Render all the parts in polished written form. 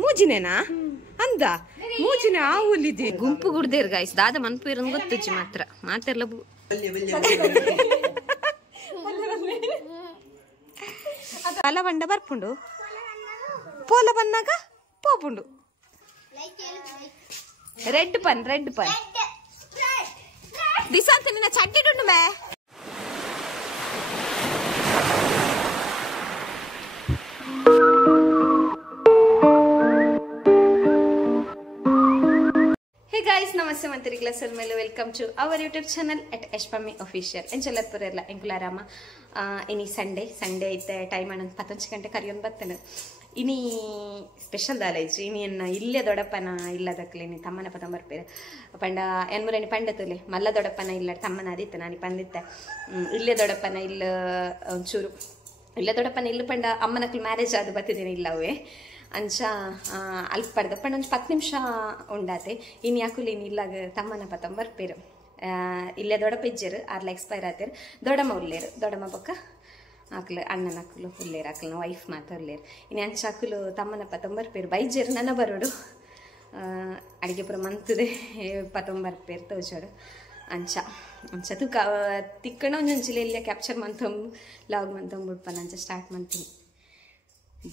ಮೂಜಿನೇನಾ ಅಂದ ಮೂಜಿನ ಆವುಲಿದೆ ಗುಂಪು ಗುಡ್ದೇರ್ ಗಾಯ್ಸ್ ದಾದ ಮನ್ಪೇರನ್ ಗೊತ್ತುಚ್ಚಿ ಮಾತ್ರ ಮಾತೆಲ್ಲ ಅಲ ಬಂಡ ಬರ್ಪುಂಡು ಪೋಲ ಬನ್ನಾಗ ಪೋಪುಂಡು ರೆಡ್ ಪನ್ ದಿಸಾಂತ ನಿನ್ನ ಚಡ್ಡಿಡುಂಡು ಮೇ ನಮಸ್ತೆ ಮಂತ್ರಿ ಕ್ಲಾಸ್ ಮೇಲೆ welcome to our YouTube channel at ಯಶ್ಪಮ್ಮಿ ಅಫಿಷಿಯಲ್ ಎಂಚೆಲ್ಲಪುರ ಎಲ್ಲ ಎಂಕುಲಾರಾಮ ಇನಿ ಸಂಡೇ ಐತೆ ಟೈಮ್ ಅಣ್ಣ 11 ಗಂಟೆ ಕರಿಯೊಂದು ಬರ್ತೇನೆ ಇನಿ ಸ್ಪೆಷಲ್ ದಾಲೇಜ್ ಇನಿ ಎನ್ನ ಇಲ್ಲೇ ದೊಡ್ಡಪ್ಪನ ಇಲ್ಲದಕ್ಲೆ ನೀ ತಮ್ಮನ ಪದ ಬರ್ಪೇರು ಪಂಡ ಎನ್ಮೂರನಿ ಪಂಡತುಲೆ ಮಲ್ಲ ದೊಡ್ಡಪ್ಪನ ಇಲ್ಲ ತಮ್ಮನ ಅದಿತ್ತು ನಾನು ಪಂದಿತ್ತೆ ಇಲ್ಲೇ ದೊಡ್ಡಪ್ಪನ ಇಲ್ಲ ಒಂಚೂರು ಇಲ್ಲೇ ದೊಡ್ಡಪ್ಪನ ಇಲ್ಲ ಪಂಡ ಅಮ್ಮನಕ್ಲು ಮ್ಯಾರೇಜ್ ಆದ ಬತ್ತಿದ್ದೇನೆ ಇಲ್ಲವೇ ಅಂಚ ಅಲ್ಪ ಪಡ್ದ ಪಂಡ ಒಂದು 10 ನಿಮಿಷ ಉಂಡಾತೆ ಇನ್ನು ಯಾಕುಲೇನು ಇಲ್ಲಾಗ ತಮ್ಮನ ಪತಂ ಬರ್ಪೇರು ಇಲ್ಲೇ ದೊಡ್ಡಪ್ಪ ಇಜ್ಜರು ಆರ್ಲ ಎಕ್ಸ್ಪೈರ್ ಆತೇರು ದೊಡ್ಡಮ್ಮ ಉಲ್ಲೇರು ದೊಡ್ಡಮ್ಮ ಬೊಕ್ಕ ಆಕಲು ಅಣ್ಣನ ಅಕ್ಕಲು ಉಲ್ಲೇರು ಆಕಲ್ನ ವೈಫ್ ಮಾತ ಉಲ್ಲೇರು ಇನ್ನು ಅಂಚ ಅಕ್ಕಲು ತಮ್ಮನ ಪತಂ ಬರ್ಪೇರು ಬೈಜರು ನನ್ನ ಬರೋಡು ಅಡಿಗೆ ಪುರ ಮಂತದೆ ಪತಂ ಬರ್ಪೇರು ತೋಜೋಡು ಅಂಚ ತುಕ ತಿಕ್ಕಣ ಒಂಚೊಂಚಿಲೆ ಇಲ್ಲ ಕ್ಯಾಪ್ಚರ್ ಮಂತಂ ಲಾಗ್ ಮಂತಂ ಬಿಡ್ಪನ ಅಂಚ ಸ್ಟಾರ್ಟ್ ಮಾಡ್ತೀನಿ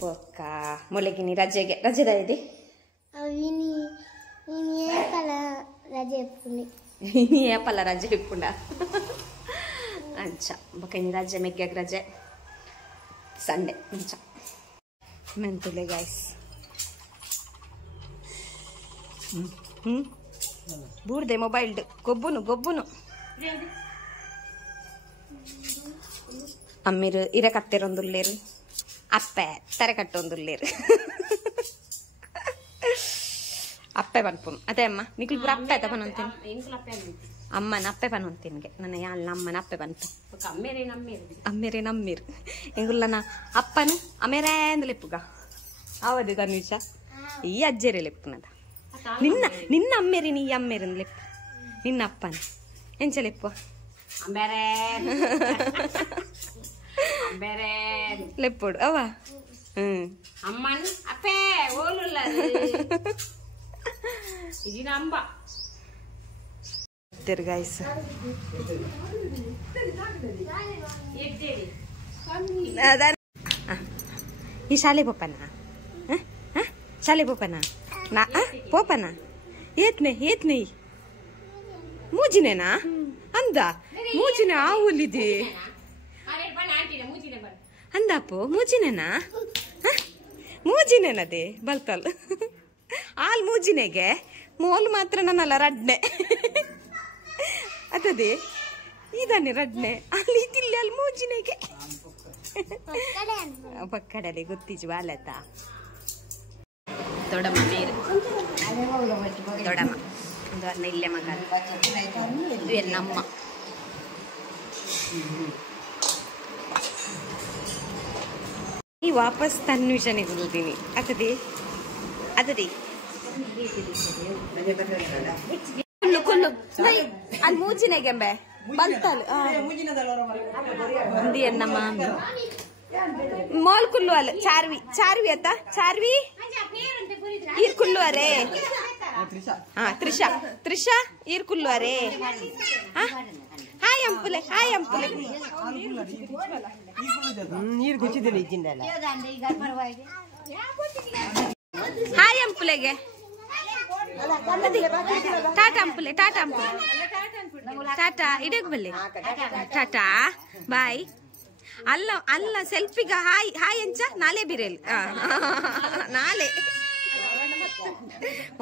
ಬೊಕ್ಕ ಮೊಳಗಿನಿ ರಜೆದ ಇದೆ ಏಪಲ ರಜೆ ಇಪ್ಪುಂಡ ಅಂಚ ಬೊಕ್ಕ ಇನಿ ರಜೆ ಮೆಗ್ಗಾಗ ರಜೆ ಸಂಡೆ ಅಂಚ ಮೆಂತುಲೆ ಗಾಯ್ಸ್ ಬೂರ್ದೆ ಮೊಬೈಲ್ ಗೊಬ್ಬುನು ಅಮ್ಮಿರು ಇರ ಕತ್ತೆರೊಂದುಲ್ಲೇರು ಅಪ್ಪೆ tere ಕಟ್ಟೊಂದುಲ್ಲೇರು ಅಪ್ಪೆ ಪನ್ಪುನು ಅದೇ ಅಮ್ಮ ನಿಕ್ಲು ಪೂರ ಅಪ್ಪೆ ಆಯ್ತಾ ಪನೊಂತೀನಿ ಅಮ್ಮನ ಅಪ್ಪೆ ಪನೊಂತಿನ್ಗೆ ನನ್ನ ಯಾಳ ಅಮ್ಮನ ಅಪ್ಪೆ ಪನ್ಪು ಅಮ್ಮೇರೆ ನಮ್ಮೇರು ಎಂಗುಲ್ಲನ ಅಪ್ಪನು ಅಮೇರೇಂದು ಲೆಪ್ಪುಗ ಅವದು ಕನ್ವಿಷ ಈ ಅಜ್ಜೆರೆ ಲೆಪ್ಪುನದ ನಿನ್ನ ಅಮ್ಮೇರಿ ನೀ ಅಮ್ಮೇರಿಂದ ಲೆಪ್ಪು ನಿನ್ನ ಅಪ್ಪನ ಎಂಚ ಲೆಪ್ಪು ಲೆಪ್ಪುಡು ಅವ ಅಮ್ಮನ್ ಅಪ್ಪೆ ಓಲುಲ್ಲ ಇದಿನ ಅಂಬ ತಿರ್ಗಾಯ್ಸ ಈ ಶಾಲೆ ಪೋಪನ ಶಾಲೆ ಪೋಪನ ನಾ ಪೋಪನ ಏತ್ನೆ ಮೂಜಿನೇನಾ ಅಂದ ಮೂಜಿನ ಆವುಲಿದೆ ಅಂದಪ್ಪು ಮೂಜಿನೇನದೇ ಬಲ್ತಲ್ ಆಲ್ ಮೂಜಿನೆಗೆ ಮೋಲ್ ಮಾತ್ರ ನನ್ನಲ್ಲ ರಡ್ನೆ ಅದೇ ಇದನ್ನೇ ರಡ್ನೆ ಅಲ್ಲಿ ಇದಿಲ್ಲ ಅಲ್ಲಿ ಮೂಜಿನೆಗೆ ಪಕ್ಕಡಲೆ ಗೊತ್ತಿಜು ಬಾಲತ ದೊಡ್ಡಮ್ಮ ನೀರು ದೊಡ್ಡಮ್ಮ ಒಂದು ಅನ್ನ ಇಲ್ಲೇ ಮಗ ಇದು ಎನ್ನಮ್ಮ ಈ ವಾಪಸ್ ತನ್ವಿಷನ್ ಇದ್ದೀನಿ ಅದೇ ಅಲ್ಲಿ ಮೂಜಿನೆಗೆಂಬೆ ಬಲ್ತಲ್ ಒಂದು ಎನ್ನಮ್ಮ ಮೋಲ್ ಕುಲ್ಲು ಅಲ್ಲ ಚಾರ್ವಿ ಅತ್ತ ಚಾರ್ವಿ ಈರ್ ಕುಲ್ಲು ಅರೇ ತ್ರಿಷಾ ಈರ್ ಕುಲ್ಲು ಅರೇ ಹಾಯ್ ಅಂಪುಲೆ ನೀರು ಗುಚ್ಚಿದ್ದೀನಿ ಇದ್ದಿಂದಲ್ಲ ಹಾಯ್ ಅಂಪುಲೆಗೆ ಟಾಟಾ ಅಂಪುಲೆ ಟಾಟಾ ಇಡಕ್ ಬಲ್ಲೆ ಟಾಟಾ ಬಾಯ್ ಅಲ್ಲ ಸೆಲ್ಫಿಗ ಹಾಯ್ ಎಂಚ ನಾಳೆ ಬಿರೇಲಿ ನಾಳೆ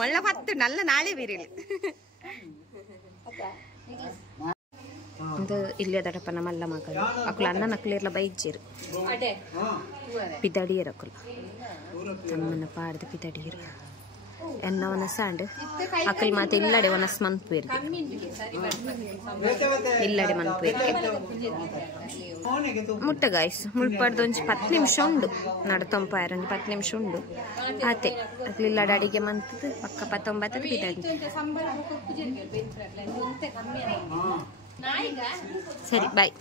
ಒಳ್ಳೆ ಪತ್ತು ನಲ್ಲ ನಾಳೆ ಬಿರೇಲಿ ಇದು ಇಲ್ಲೇ ದೊಡ್ಡಪ್ಪನ ಮಲ್ಲ ಮಗಳು ಅಕ್ಕಳು ಅನ್ನ ನಕ್ಕಲಿರ್ಲ ಬೈಜ್ಜೇರು ಪಿದಡಿಯರು ಅಕ್ಕಳು ತಮ್ಮನ ಪಾಡ್ದು ಪಿದಡಿಯರು ಎನ್ನ ಒನಸ ಅಂಡ್ ಅಕ್ಕಲ್ ಮಾತೆ ಇಲ್ಲಡೆ ಒನಸ್ ಮನ್ಪುವೇರು ಇಲ್ಲಡೆ ಮನ್ಪುವೇರ್ಕೆ ಮುಟ್ಟ ಗಾಯ್ಸ್ ಮುಳ್ಪಡ್ದು ಒಂಚು 10 ನಿಮಿಷ ಉಂಡು ನಡ್ತೊಂಪಾಯರ 10 ನಿಮಿಷ ಉಂಡು ಆತೆ ಅಕ್ಲು ಇಲ್ಲಡೆ ಅಡಿಗೆ ಮಂತದ್ದು ಪಕ್ಕ 19 ಪಿದಡಿ ಸರಿ ಬಾಯ್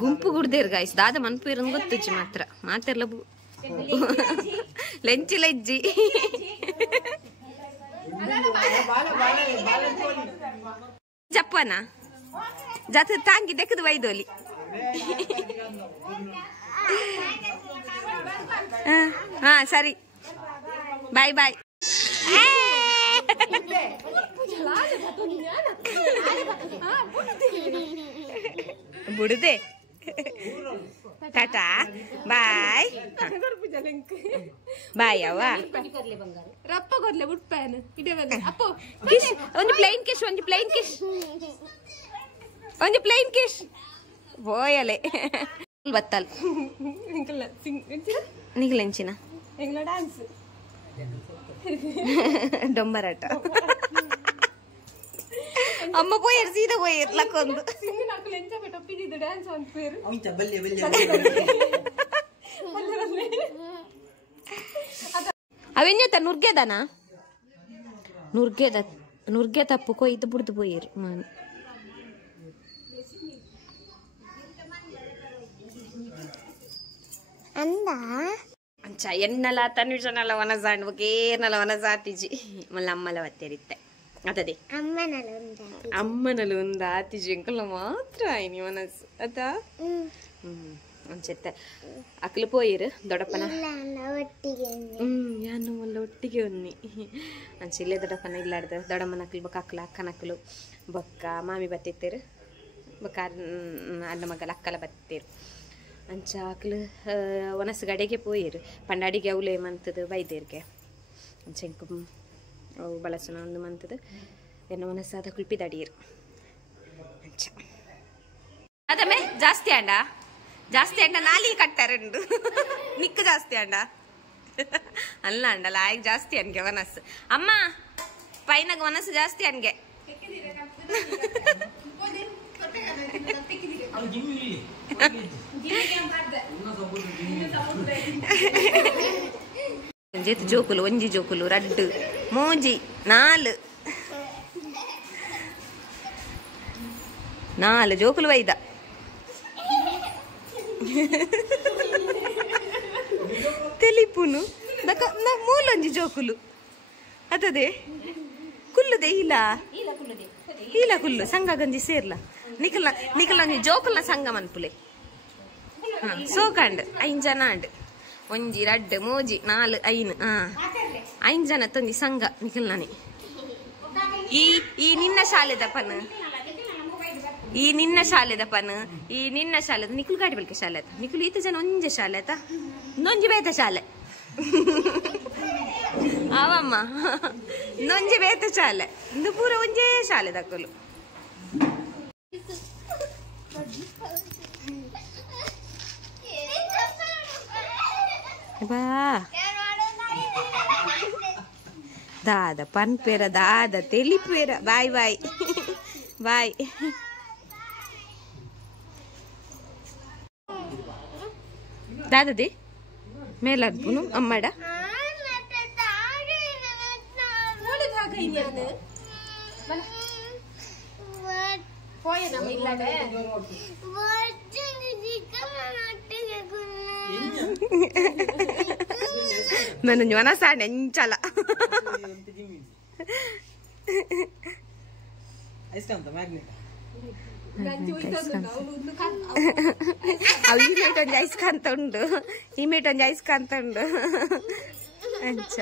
ಗುಂಪು ಗುಡ್ದೇರು ಗಾಯ್ಸ್ ದಾದ ಮನ್ಪುವೇರನ್ ಗೊತ್ತುಚ್ಚಿ ಮಾತ್ರ ಮಾತೆಲ್ಲ ಲೆಂಚಿ ಲೆಜ್ಜಿ ಜಪ್ಪನ ಜಾತ್ರೆ ತಾಂಗಿ ದೆಕ್ಕದು ವೈದೋಲಿ ಹಾ ಸರಿ ಬಾಯ್ ಬಾಯ್ ಬುಡದೆ ಟಾಟಾ ಬಾಯ್ ಬಾಯ್ ಅವ್ವ ರಪ್ಪ ಕೊಡ್ಲೆ ಬಿಟ್ಪಾಯನು ಇಡೇ ಬಂದ ಅಪ್ಪು ಕಿಶ್ ಒಂದು ಪ್ಲೇನ್ ಕಿಶ್ ಒಂದು ಪ್ಲೇನ್ ಕಿಶ್ ಒಂದು ಪ್ಲೇನ್ ಕಿಶ್ పోయలే బత్తాలు నీకు లంచిన డాన్స్ డొంబరట అమ్మ పోయారు సీదా పోయారు లక్కొందు నాకు లెంచ పెట్టొప్పిది డాన్స్ ಅಂತ పేరు ಅವಿತ ಬಲ್ಲೆ ಬಲ್ಲೆ అవేం చేస్తారు నుర్గేదానా నుర్గే తప్పుకో ఇది బుడిది పోయారు మాని ಅಂಚ ಎನ್ನಲ ತನುಜನಲ ವನಜಾಂಡ್ ಒಕೇರ್ನಲ ವನಜಾತಿಜಿ ಮಲ್ಲ ಅಮ್ಮಲ ಒತ್ತೇರಿತ್ತೆ ಅದದೇ ಅಮ್ಮನಲು ಒಂದು ಆತಿಜಿ ಅಂಕಲ್ಲ ಮಾತ್ರ ಆಯ್ನಿ ಮನಸ್ಸು ಅದ ಅಂಚೆತ್ತೆ ಅಕ್ಲು ಪೋಯಿರು ದೊಡ್ಡಪ್ಪನ ಯಾನು ಮಲ್ಲ ಒಟ್ಟಿಗೆ ಉನ್ನಿ ಅಂಚ ಇಲ್ಲೇ ದೊಡ್ಡಪ್ಪನ ಇಲ್ಲಾಡ್ದು ದೊಡ್ಡಮ್ಮನ ಅಕ್ಲು ಬೊಕ್ಕ ಅಕ್ಲ ಅಕ್ಕನಕ್ಲು ಬೊಕ್ಕ ಮಾಮಿ ಬತ್ತಿತ್ತೇರು ಬೊಕ್ಕ ಅಣ್ಣ ಮಗಲ ಅಕ್ಕಲ ಬತ್ತಿರು ಅಂಚ ಅಕ್ಲು ಒನಸು ಗಡೆಗೆ ಪೋಯಿರು ಪಂಡ ಅಡಿಗೆ ಅವಲೇ ಮಂತದು ಬೈದೇರ್ಗೆ ಅಂಚ ಇಂಕು ಅವು ಬಳಸನ ಒಂದು ಮಂತದು ಎನ್ನ ಒನಸು ಅದ ಕುಲ್ಪಿದ ಅಡಿಯರು ಅಂಚ ಅದಮ್ಮೆ ಜಾಸ್ತಿ ಅಂಡ ನಾಲಿ ಕಟ್ಟಾರಂಡು ನಿಕ್ಕು ಜಾಸ್ತಿ ಅಂಡ ಅಲ್ಲ ಅಂಡಲ್ಲ ಆಯ್ಕೆ ಜಾಸ್ತಿ ಅನ್ಗೆ ಒನಸು ಅಮ್ಮ ಪೈನಾಗ ಒನಸು ಜಾಸ್ತಿ ಅನ್ಗೆ ಜೇತು ಜೋಕುಲು ಒಂಜಿ ಜೋಕುಲು ರಡ್ಡು ಮೂಜಿ ನಾಲು ಜೋಕುಲು ವೈದ ತೆಲಿಪುನು ಮೂಲೊಂಜಿ ಜೋಕುಲು ಅದೇ ಕುಲ್ಲುದೆ ಈಲ ಕುಲ್ಲು ಸಂಘ ಗಂಜಿ ಸೇರ್ಲ ನಿಖಲ ಒಂಜಿ ಜೋಕುಲ್ನ ಸಂಘ ಮನ್ಪುಲೆ ಸೋಕಂಡ್ ಐನ್ ಜನ ಅಂಡ್ ಒಂಜಿ ರಡ್ಡು ಮೂಜಿ ನಾಲು ಐನು ಐನ್ ಜನ ತೊಂದಿ ಸಂಘ ನಿಖಲ್ನಾನಿ ಈ ನಿನ್ನ ಶಾಲೆದ ಪನ್ ಈ ನಿನ್ನ ಶಾಲೆದ ನಿಖಲ್ ಗಾಡಿ ಬಲ್ಕೆ ಶಾಲೆ ಆತ ನಿಖಲ್ ಈತ ಜನ ಒಂಜೆ ಶಾಲೆ ಆತ ನೊಂಜಿ ಬೇತ ಶಾಲೆ ಅವಮ್ಮ ನೊಂಜಿ ಬೇತ ಶಾಲೆ ಇಂದು ಪೂರ ಒಂಜೇ ಶಾಲೆ ದಕ್ಕಲು ಬಾ ದಾದ ಪನ್ಪೇರ ದಾದ ತೆಲಿಪೇರ ಬಾಯ್ ಬಾಯ್ ಬಾಯ್ ದಾದದಿ ಮೇಲದ್ಪುನು ಅಮ್ಮಡ ನನ್ನ ಜ್ವನ ಸಾಂಡ್ ಎಂಚಲ ಅವು ಈ ಮೇಟ್ ಒಂಜಿ ಐಸ್ ಕಾಂತ ಉಂಡು ಈ ಮೇಟ್ ಒಂಜಿ ಐಸ್ ಕಾಂತ ಉಂಡು ಅಂಚ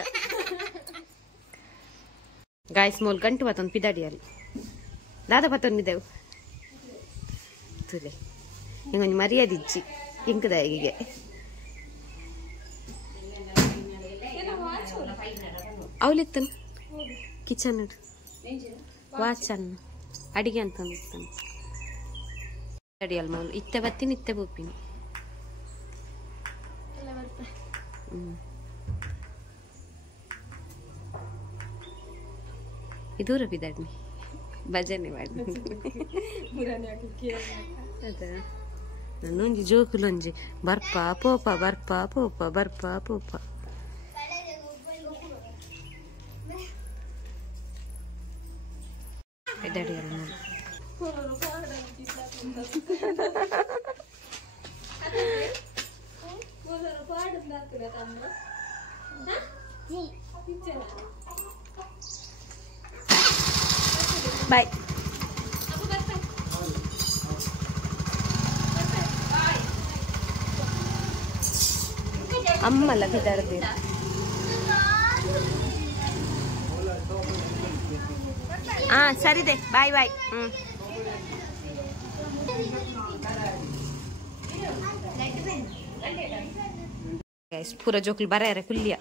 ಗಾಯ್ಸ್ ಮೂಲ್ ಗಂಟು ಬತ್ತೊಂದು ಪಿದಾಡಿಯಲ್ಲಿ ದಾದ ಬತ್ತೊಂದಿದ್ದೆವು ತುಲೆ ಹಿಂಗೊಂದು ಮರ್ಯಾದಿಜ್ಜಿ ಇಂಕದ ಹೀಗೆ ಅವಲಿತ್ತನು ಕಿಚನ್ ವಾಚ್ ಅನ್ನ ಅಡಿಗೆ ಅಂತ ಅಂದಿರ್ತಾನೆ ಅಡಿಯಲ್ ಮೌಲ್ ಇತ್ತೆ ಬತ್ತಿನ ಇತ್ತೆ ಬೂಪಿನಿ ಇದೂರ ಬಿದ್ದಾಡ್ನಿ ಭಜನೆ ಮಾಡಿ ಅದ ನನ್ನೊಂಜಿ ಜೋಕುಲೊಂಜಿ ಬರ್ಪ ಪೋಪ ಬರ್ಪ ಪೋಪ ಬರ್ಪ ಪೋಪ ಎದಡಿಯಲ್ಲ ಬಾಯ್. ಅಮ್ಮಲ್ಲ ಬಿದ್ದಾಡ್ತೀರ. ಹಾ ಸರಿದೆ, ಬಾಯ್ ಬಾಯ್. ಪೂರ ಜೋಕ್ಲು ಬರಾಯರ ಕುಲ್ಯ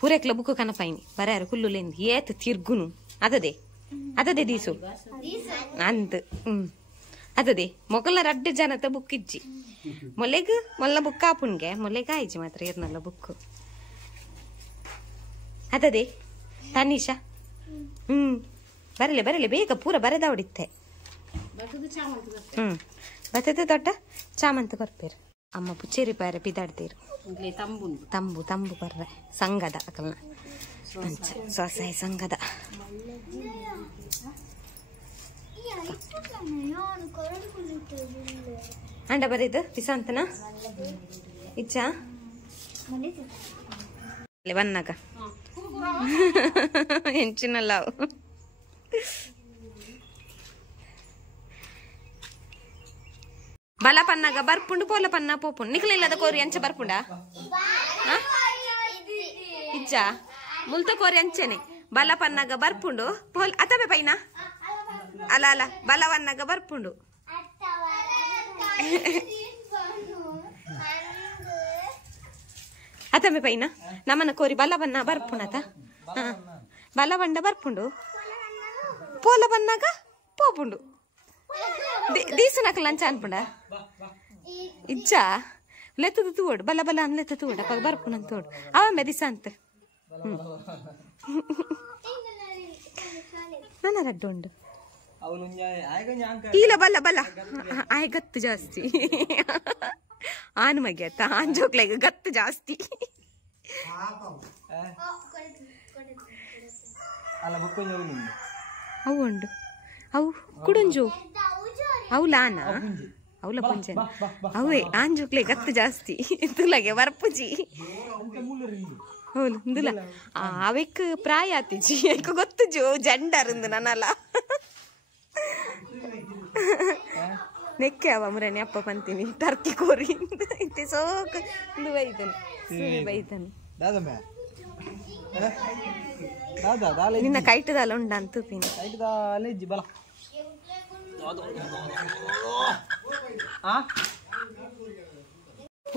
ಪೂರೆಕ್ಲ ಬುಕ್ಕು ಕನಪಾಯಿನಿ ಬರಾಯರ ಕುಲ್ಲುಲೆಂದು ಏತ್ ತಿರ್ಗುನು ಅದದೆ ದೀಸು ಅಂತ್ ಅದದೆ ಮೊಗಲ ರಡ್ಡು ಜನತ ಬುಕ್ ಇಜ್ಜಿ ಮೊಲೆಗ್ ಮೊಲ್ಲ ಬುಕ್ ಆಪುನ್ಗೆ ಮೊಲೆಗ ಆಯ್ಜಿ ಮಾತ್ರ ಏರ್ನಲ್ಲ ಬುಕ್ಕು ಅದದೆ ತನೀಶಾ ಬರಲೆ ಬೇಗ ಪೂರ ಬರೆದ ಹೊಡಿತ್ತೆ. ಬತ್ತದ ದೊಡ್ಡ ಚಾಮಂತ ಕೊರ್ಪೇರು ಅಮ್ಮ ಪುಚ್ಚೇರಿ ಪಾರೆ ಪಿದಾಡ್ತೀರು ತಂಬು ಬರ್ರೆ ಸಂಗದ ಅಕಲ್ನ ಸ್ವಸಾಯ ಸಂಗದ ಅಂಡ ಬರೀದು ಪಿಸಂತನ ಇಚ್ಚ ಬನ್ನಾಗ ಹೆಂಚಿನಲ್ಲ ಬಲ ಪನ್ನಾಗ ಬರ್ಪುಂಡು ಪೋಲ ಪನ್ನ ಪೋಪುಂಡು ನಿಖಲಿಲ್ಲದ ಕೋರಿ ಅಂಚೆ ಬರ್ಪುಂಡ ಇಜ್ಜ ಮುಲ್ತ ಕೋರಿ ಅಂಚೆನೆ ಬಲ ಪನ್ನಾಗ ಬರ್ಪುಂಡು ಪೋಲ್ ಅತಬೆ ಪೈನ ಅಲ್ಲ ಬಲವನ್ನಾಗ ಬರ್ಪುಂಡು ಅತಬೆ ಪೈನ ನಮ್ಮನ್ನ ಕೋರಿ ಬಲವನ್ನ ಬರ್ಪುಣತ ಬಲವಂಡ ಬರ್ಪುಂಡು ಪೋಲ ಪನ್ನಾಗ ಪೋಪುಂಡು ದೀಸನಕ ಲಂಚ ಅನ್ಪುಂಡ ಇಜ್ಜ ಲೆತ್ತದ ತೂಡು ಬಲ ಅನ್ಲೆತ್ತ ತೂಡ ಬರ್ಪುಣ ತೋಡು ಅವಮ್ಮೆ ದಿಸ ಅಂತ ನನ್ನ ರಡ್ಡು ಉಂಡು ಇಲ್ಲ ಬಲ್ಲ ಆಯ್ ಗತ್ತು ಜಾಸ್ತಿ ಆನ್ ಮಗೆ ಅತ್ತ ಆನ್ ಜೋಕ್ಲೆಗ ಗತ್ತು ಜಾಸ್ತಿ ಅವು ಉಂಡು ಅವು ಕುಡುಂಜು ಅವು ಲಾನ ಅವಲ ಪುಂಜನ್ ಅವೇ ಆಂಜುಕ್ಲೆ ಗತ್ತು ಜಾಸ್ತಿ ತುಲಗೆ ಬರ್ಪುಜಿ ಹೌದು ಇಂದುಲ ಅವಕ್ಕೆ ಪ್ರಾಯ ಆತಿಜಿ ಯಾಕೆ ಗೊತ್ತುಜು ಜಂಡರಿಂದು ನನ್ನಲ್ಲ ನೆಕ್ಕೆ ಅವ ಮುರನೆ ಅಪ್ಪ ಪಂತೀನಿ ಟರ್ಕಿ ಕೋರಿ ಇತ್ತೆ ಸೋಕ ಇಂದು ಬೈದನು ಬೈದನು ನಿನ್ನ ಕೈಟದಲ್ಲ ಉಂಡ ಅಂತ ಪಿನ್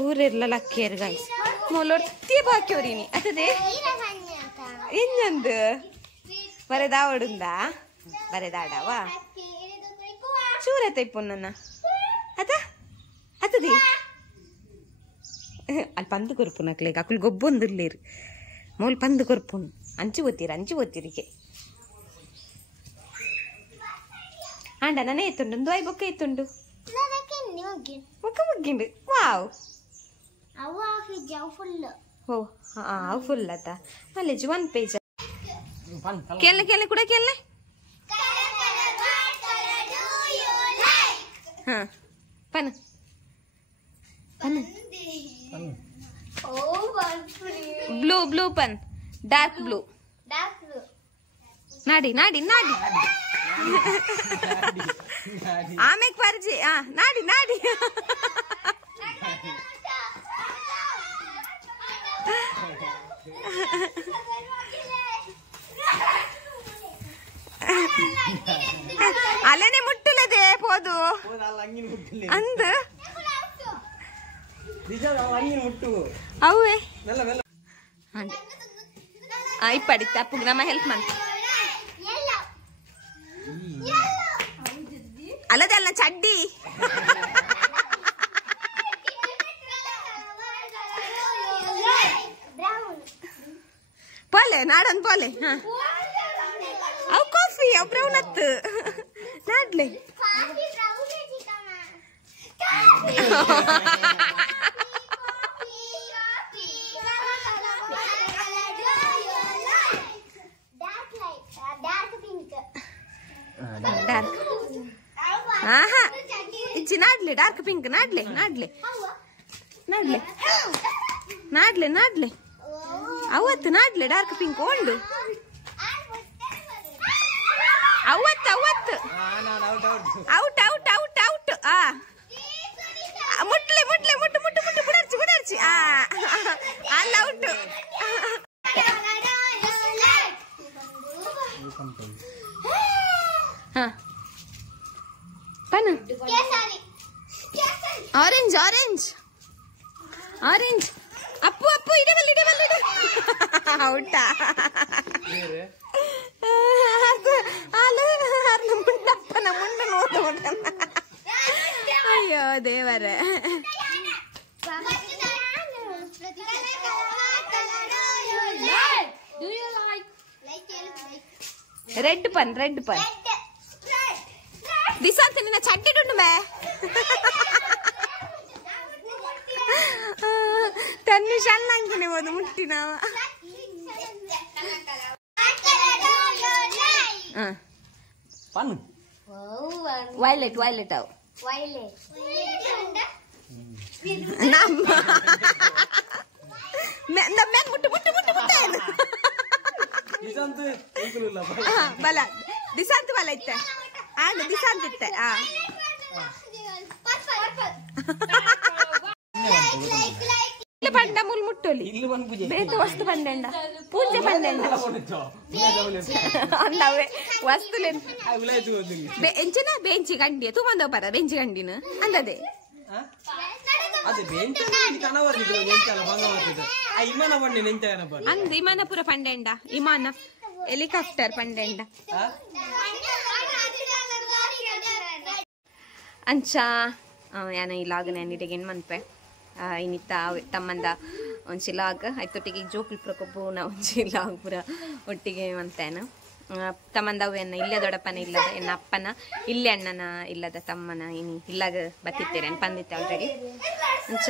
ಊರೆಲ್ಲ ಲಕ್ಕಿಯರ್ ಗಾಯ್ಸ್ ಮೊಲೊತ್ತಿ ಬಾಕ್ಯೋರಿನಿ ಅತದೆ ಇಂಜಂದು ಬರೆದಾವಡುಂದ ಬರೆದಾಡವ ಚೂರೈತೆ ಪುನ್ನ ಅತದೆ ಅಲ್ಲಿ ಪಂದು ಕೊರ್ಪು ನಕ್ಲೆಗ ಅಕ್ಕಳು ಗೊಬ್ಬೊಂದಿರ್ಲೇರು ಮೋಲ್ ಪಂದು ಕೊರ್ಪುನು ಅಂಚು ಓದ್ತೀರಿಗೆ ಆಂಡ ನನೇ ಎತ್ತುಂಡು ಒಂದು ಬೊಕ್ಕ ಎತ್ತುಂಡು ಮುಗ್ಗಿಂಡು ವಾವ್ ಓ ಅವು ಫುಲ್ ಅತ್ತ ಮಲ್ಲೇಜ್ 1 ಪೇಜ್ ಕೇಳ ಕೂಡ ಕೇಳ ಹಾ ಪನ್ ಬ್ಲೂ ಪನ್ ಡಾರ್ಕ್ ಬ್ಲೂ ನಾಡಿ ಆಮೇಲೆ ಪರ್ಜಿ ನಾಡಿ ಅಲ್ಲೇನೆ ಮುಟ್ಟಲದೆ ಪೋದು ಅಂದ ಅವೇ ಇಪ್ಪಡಿ ತಪ್ಪು ನಮ್ಮ ಹೆಲ್ಪ್ ಮಾಡ್ತ ಅಲ್ಲದೆ ಅಲ್ಲ ಚಡ್ಡಿ ಪೋಲೆ ನಾಡನ್ ಪೋಲೆ ಅವು ಕಾಫಿ ಅವು ಬ್ರೌನ್ ಹತ್ತು ನಾಡ್ಲೆ ಡಾರ್ಕ್ ಆಹಾ ಇಜ್ಜಿ ನಾಡ್ಲೆ ಡಾರ್ಕ್ ಪಿಂಕ್ ನಾಡ್ಲೆ ಅವತ್ತು ನಾಡ್ಲೆ ಡಾರ್ಕ್ ಪಿಂಕ್ ಉಂಡು ಅವತ್ತು ಔಟ್ ಔಟ್ ಔಟ್ ಔಟ್ ಆ ಮುಟ್ಲೆ ಮುಟ್ಲೆ ಮುಟ್ಟು ಮುಟ್ಟು ಮುಟ್ಟು ಬುಡರ್ಚಿ ಬುಡರ್ಚಿ ಆ ಅಲ್ಲ ಔಟ್ ಹಾ ಪನ ಆರೆಂಜ್ ಆರೆಂಜ್ ಆರೆಂಜ್ ಅಪ್ಪು ಅಪ್ಪು ಇಡವಲ್ಲ ಇಡವಲ್ಲ ಇಡ ಔಟಾ ಮುಂಡಪ್ಪನ ಮುಂಡ ನೋಡ ಅಯ್ಯೋ ದೇವರೇ ರೆಡ್ ಪನ್ ದಿಸಾಂತ ನಿನ್ನ ಚಡ್ಡಿಡುಂಡು ಮೇ ತನ್ನಿ ಶಲ್ಲಂಗಿನಿ ಹೋದು ಮುಟ್ಟಿನವ ವೈಲೆಟ್ ವೈಲೆಟ್ ಅವು ಮುಟ್ಟು ಮುಟ್ಟು ಮುಟ್ಟು ಮುಟ್ಟೇನು ಬಲ ದಿಸಾಂತ ಬಲ ಇತ್ತೆ ಆಂಡ್ ದಿಸಾಂತ ಇತ್ತೆ పండ ములు ముట్టోలి బేత వస్తు పండండ పూజ పండండ అందవే వస్తులే ఎంచన బెంచి గండి తు మందో పర బెంచి గండిన అందదే ಅದು ಬೆಂಚ್ ಕನವರ್ ಬೆಂಚಲ್ಲ ಬಂಗವರ್ತಿದ ಆ ವಿಮಾನ ಬಂಡೆ ನೆಂಚ ಕನಪರ ಅಂದ ವಿಮಾನಪುರ ಪಂಡೆಂಡ ವಿಮಾನ ಹೆಲಿಕಾಪ್ಟರ್ ಪಂಡೆಂಡ ಅಂಚ ಯಾನ ಈ ಲಾಗ್ ನೆನಿಡೆಗೆ ಮನ್ಪೆ ಇನ್ನಿತ್ತ ತಮ್ಮಂದ ಒಂಚಿ ಲಾಗ್ ಐತೊಟ್ಟಿಗೆ ಜೋಕುಲ್ ಪುರ ಕೊಬ್ಬುನ ಒಂಚಿ ಲಾಗ್ ಪುರ ಒಟ್ಟಿಗೆ ಮಂತೇನ ತಮ್ಮಂದ ಅವು ಎನ್ನ ಇಲ್ಲೇ ದೊಡ್ಡಪ್ಪನ ಇಲ್ಲದ ಎನ್ನ ಅಪ್ಪನ ಇಲ್ಲೇ ಅಣ್ಣನ ಇಲ್ಲದ ತಮ್ಮನ ಇನಿ ಇಲ್ಲಾಗ ಬತ್ತಿತ್ತೇರೆ ಪಂದಿತ್ತೆ ಆಲ್ರೆಡಿ ಅಂಚ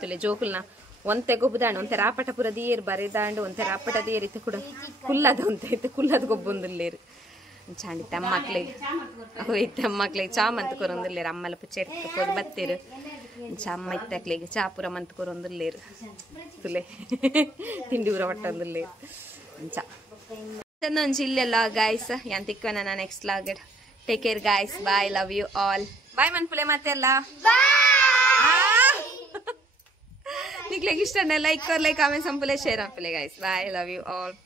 ತುಲೆ ಜೋಕುಲ್ನ ಒಂತೆ ಗೊಬ್ಬದಾಂಡು ಒಂತೆ ರಾಪಟ ಪುರ ದೀರ್ ಬರಿದಾಂಡು ಒಂತೆ ರಾಪಟ ದೀರ್ ಇತ್ತೆ ಕೂಡ ಕುಲ್ಲದ ಒಂತೆ ಇತ್ತೆ ಕುಲ್ಲದ ಗೊಬ್ಬೊಂದುಲ್ಲೇರು ಚಾಂಡಿ ತಮ್ಮಕ್ಳಿಗೆ ಅವು ಇತ್ತೆ ಅಮ್ಮಕ್ಳಿಗೆ ಚಾ ಮಂತ್ ಕೊರೊಂದುಲ್ಲೇರು ಅಮ್ಮಲ ಪುಚ್ಚೆಟ್ ಕೊದು ಬತ್ತೀರು ಅಮ್ಮ ಇತ್ತಕ್ಲಿಗೆ ಚಾ ಪುರ ಮಂತ್ ಕೊರೊಂದುಲ್ಲೇರು ತುಲೆ ತಿಂಡಿ ಊರ ಒಟ್ಟೊಂದುಲ್ಲೇರು ಚಾ ಒಂಚಿ ಇಲ್ಲೆಲ್ಲ ಗಾಯ್ಸ್ ಯಾನ್ ತಿಕ್ವನ ನಾ ನೆಕ್ಸ್ಟ್ ಲಾಗಡ್ take care guys bye love you all bye ಮನ್ಪುಲೆ ಮತ್ತೆ ಎಲ್ಲ ನಿಕ್ಲೆಗೆ ಇಷ್ಟ ಲೈಕ್ ಕಮೆಂಟ್ ಸಂಪುಲೆ ಶೇರ್ ಅಂಪುಲೆ guys bye love you all